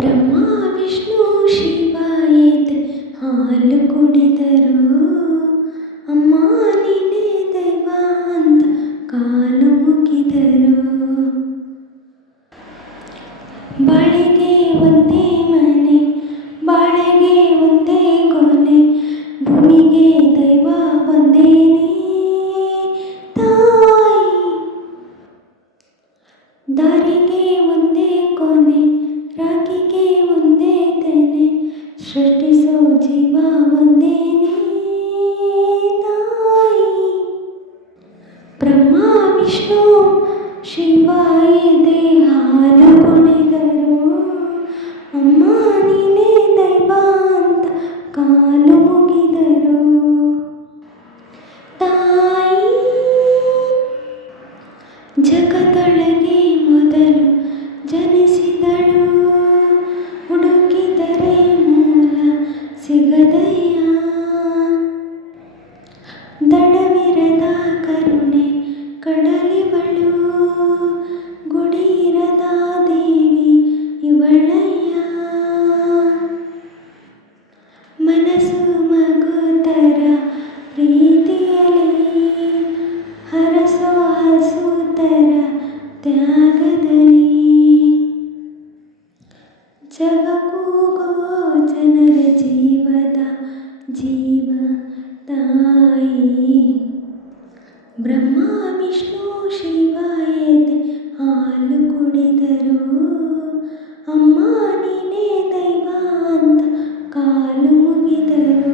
ಬ್ರಹ್ಮ ವಿಷ್ಣು ಶಿವ ಎದ್ದೆ ಹಾಲು ಕುಡಿದರು. ಅಮ್ಮ ನೀನೇ ದೈವ ಅಂತ ಕಾಲು ಮುಗಿದರು. ಬಾಳೆಗೆ ಒಂದೇ ಮನೆ, ಬಾಳೆಗೆ ಒಂದೇ ಕೊನೆ, ಭೂಮಿಗೆ ದೈವ ಒಂದೇನೇ ತಾಯಿ. ದಾರಿಗೆ ಒಂದೇ ಕೊನೆ, ರಾಗಿಗೆ ಒಂದೇ ತೆನೆ, ಸೃಷ್ಟಿಸೋ ಜೀವ ಒಂದೇನೇ ತಾಯಿ. ಬ್ರಹ್ಮ ವಿಷ್ಣು ಶಿವ ಎದ್ದೆ ಹಾಲು ಕುಡಿದರು. ಅಮ್ಮ ನೀನೇ ದೈವ ಅಂತ ಕಾಲು ಮುಗಿದರು. ತಾಯಿ ಜಗದೊಳಗೆ ಮೊದಲು ಜನಿಸಿದಳು, ಹುಡುಕಿದರೆ ಮೂಲ ಸಿಗದಯ್ಯ. ದಡವಿರದ ಕರುಣೆ ಕಡಲಿವಳು, ಗುಡಿಯಿರದ ದೇವಿ ಇವಳಯ್ಯ. ಮನಸ್ಸು ಮಗುತರ ಪ್ರೀತಿಯಲಿ, ಹರಸೋ ಹಸುತರ ತ್ಯಾಗದಲ್ಲಿ. ಜಗಕ್ಕೂಗೋ ಜನರ ಜೀವದ ಜೀವ ತಾಯಿ. ಬ್ರಹ್ಮ ವಿಷ್ಣು ಶಿವ ಎದ್ದೆ ಹಾಲು ಕುಡಿದರು. ಅಮ್ಮ ನೀನೇ ದೈವ ಅಂತ ಕಾಲು ಮುಗಿದರು.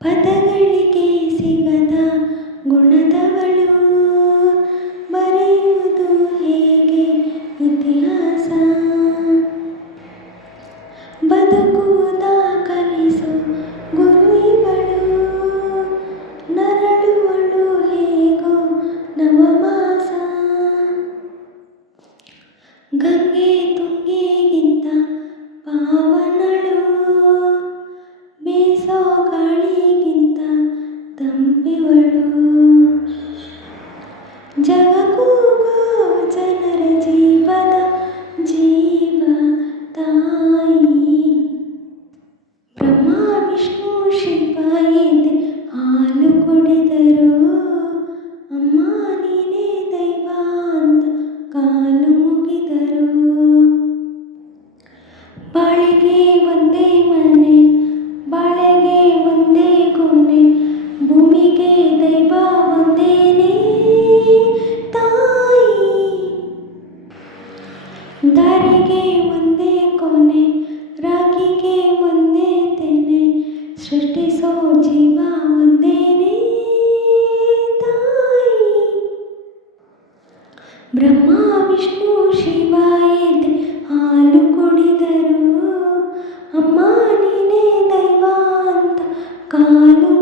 ಪದಗಳಿಗೆ ಸಿಗದ ಗುಣದವಳು, ಬರೆಯುವುದು ಹೇಗೆ ಇತಿಹಾಸ. ಬದುಕುವುದ ಕಲಿಸು ಗುರು ಇವಳು, ನರಳುವಳು ಹೇಗೋ ನವಮಾಸ. ಗಂಗೆ ತುಂಗೆಗಿಂತ ಪಾವನಳು, ಬೀಸೋ ಗಾಳಿಗಿಂತ ತಂಪಿವಳು. ಜಗಕ್ಕೂಗೋ ಜನರ ಜೀವದ ಜೀವ ತಾಯಿ. ಬ್ರಹ್ಮ ವಿಷ್ಣು ಶಿವ ಎದ್ದೆ ಹಾಲು ಕುಡಿದರು. ಅಮ್ಮ ನೀನೇ ದೈವ ಅಂತ ಕಾಲು ಮುಗಿದರು. ಬಾಳೆಗೆ ಒಂದೇ ಮನೆ, ಬಾಳೆಗೆ ಒಂದೇ ಕೊನೆ, ಭೂಮಿಗೆ ದೈವ ಒಂದೇನೇ ತಾಯಿ. ದಾರಿಗೆ ಒಂದೇ ಕೊನೆ, ರಾಗಿಗೆ ಒಂದೇ ತೆನೆ, ಸೃಷ್ಟಿಸೋ ಜೀವ ಒಂದೇನೇ ತಾಯಿ. ಬ್ರಹ್ಮ ವಿಷ್ಣು ಶಿವ ಎದ್ದೆ ಹಾಲು ಕುಡಿದರು. ಅಮ್ಮ ನೀನೇ ದೈವ ಅಂತ ಕಾಲು